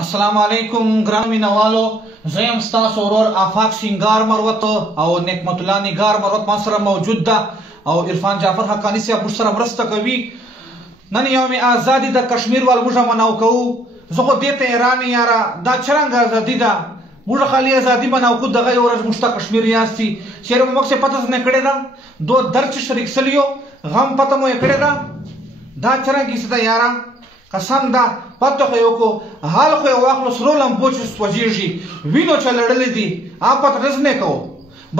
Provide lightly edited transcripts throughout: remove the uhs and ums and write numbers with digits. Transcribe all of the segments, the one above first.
السلام علیکم ګران مینوالو، زه یم ستاسو ورور آفاق سینګار مروت او نعمت الله نگار مروت ما سره موجود ده او عرفان جعفر حقانی صاحب موږ سره مرسته کوي. نن یوم ازادي د کشمیر ول موږ مناو کوو. زه خو دې ته ایران یاره دا چرنګ ازادي ده، موږ خالي ازادي مناو کوو. دغه یو ورځ موږ ته کشمیر یاستي چیرې موږ څه پته نه کړې ده، دو درد شریک سلیو غم پته مو کړې ده. دا چرنګ کیسه ده یاره، قسم ده پته خو یو کو حال خو یو واخلو سرولم بوچ سوجیږي وینو چې لړلې دي اپت رزنه کو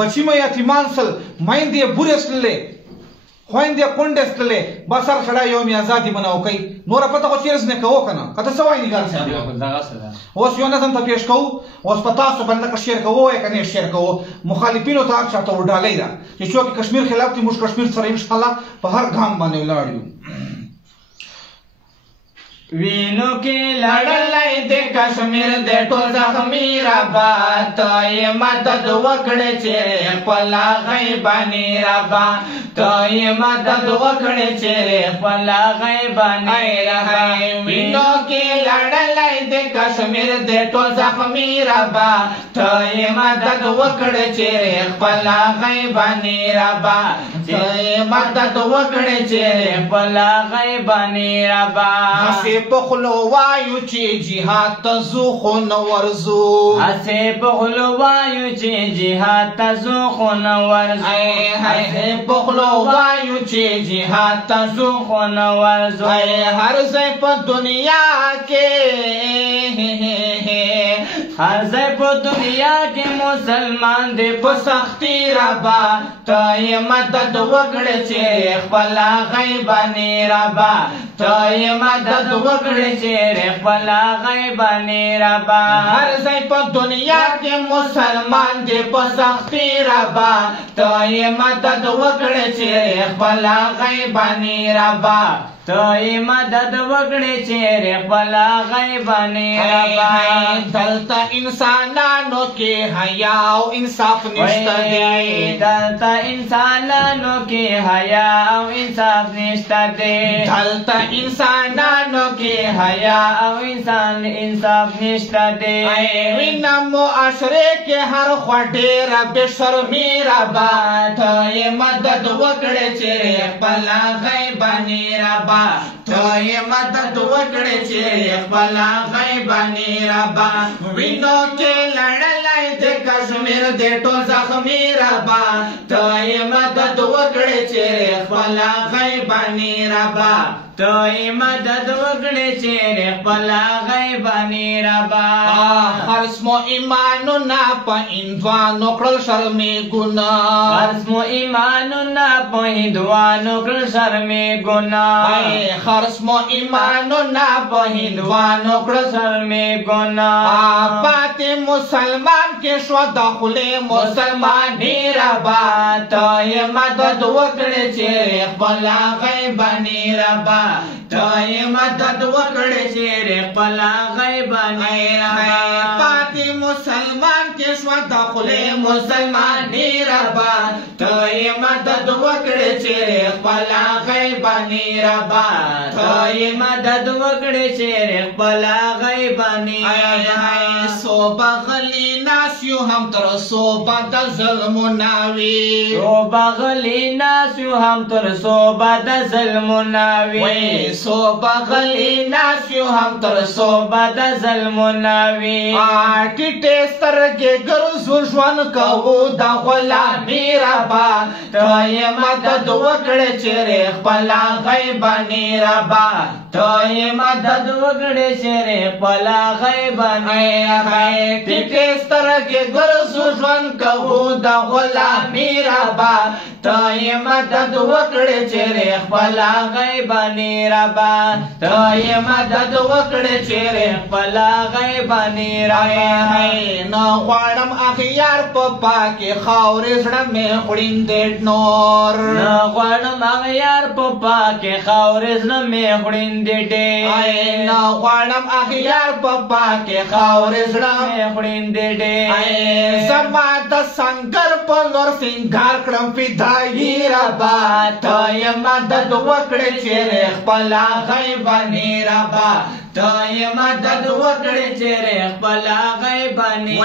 بچی مې یتیمان سل مایندې بورسلې خويندې کونډسلې بسر شړا یوم ازادي مناو کوي. نور پته خو چیرز نه کوو کنه کته سوای نګار صاحب اوس یو نظم ته پیش کوو. اوس پتا سو باندې شیر کوو یا کنه شیر کوو مخالفینو ته چاته وډالې ده چې څوک کشمیر خلاف دي. موږ کشمیر سره ان شاء الله په هر ګام باندې ولاړ وینو کې لړلای د کشمیر د ټول زخمی ربا ته مدد وکړې چې خپل غیبانی ربا ته مدد وکړې چې خپل غیبانی ربا وینو کې لړلای د کشمیر د ټول زخمی ربا ته مدد وکړې چې خپل غیبانی ربا ته مدد وکړې چې خپل غیبانی ربا پخلو وایو چې جهاد ته ځو خو نه ورځو، هسې پخلو وایو چې جهاد ته ځو خو نه ورځو، هسې پخلو وایو چې جهاد ته ځو خو نه ورځو. هر ځای په دنیا کې هر ځای په دنیا کې مسلمان دی په سختي ربا ته مدد وکړې چې خپل غیبانی ربا ته مدد وکړې چې خپل غیبانی ربا هر ځای په دنیا کې مسلمان دی په سختي ربا ته مدد وکړې چې خپل غیبانی ربا ته مدد وکړې چې خپل غیبانی ربا. دلته انسانانو کې حیا او انصاف نشته دی، دلته انسانانو کې حیا او انصاف نشته دی، دلته انسانانو کې حیا او انصاف نشته دی. وینا معاشره کې هر خوا ډېره بې شرمي ربا ته مدد وکړې چې خپل غیبانی ربا ته مدد وکړې چې خپل غیبانی ربا وینو کې لړلای د کشمیر د ټول زخمی ربا ته مدد وکړې چې خپل غیبانی ربا ته مدد وکړې چې خپل غیبانی ربا. خرس مو ایمانو نه په هندوانو کړل شرمې ګناه، خرس مو ایمانو نه په هندوانو کړل شرمې ګناه، خرس مو ایمانو نه په هندوانو کړل شرمې ګناه. پاتې مسلمان کې شو د خولې مسلماني ربا ته مدد وکړې چې خپل غیبانی ربا ته مدد وکړې چې خپل غیبانی ربا. پاتې مسلمان کې شو د خولې مسلماني ربا ته مدد وکړې چې خپل غیبانی ربا ته مدد وکړې چې خپل غیبانی ربا. صوبه غلی ناس یو هم تر صوبه د ظلمونه وي، صوبه غلی ناس یو هم تر صوبه د ظلمونه وي، صوبه غلی ناس یو هم تر صوبه د ظلمونه وي. ټیټې سترګې ګرځو ژوند کوو د غلامي ربا ته مدد وکړې چې خپل غیبانی ربا ته مدد وکړې چې خپل غیبانی ربا. ټیټې سترګې ګرځو ژوند کوو د غلامي ربا ته مدد وکړې چې خپل غیبانی ربا ته مدد وکړې چې خپل غیبانی ربا. نه غواړم اخیار په پاکې خاورې زړه مې خوړیندې نور، نه غواړم اخیار په پاکې خاورې زړه مې خوړیندې ډېر، نه غواړم اخیار په پاکې خاورې زړه خوړیندې ډېر. زما د سنگر په لور سینګار کړم فدا فدایی ربا ته مدد وکړې چیرې خپل غیبانی ربا ته مدد وکړې چیرې خپل غیبانی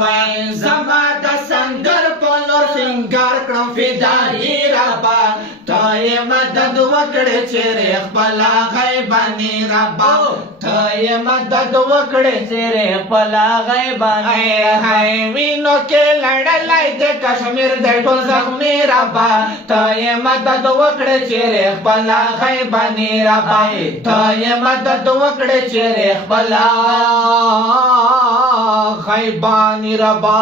وای زما د سنگر په لور سنگار کړم فدایی ربا ته مدد وکړې چیرې خپل غیبانی ربا ته مدد وکړې چیرې خپل غیبانی هاي وینو کې لړلای د کشمیر د ټول زخمي ربا ته مدد وکړې چیرې خپل غیبانی ربا ته مدد وکړې چیرې خپل غیبانی ربا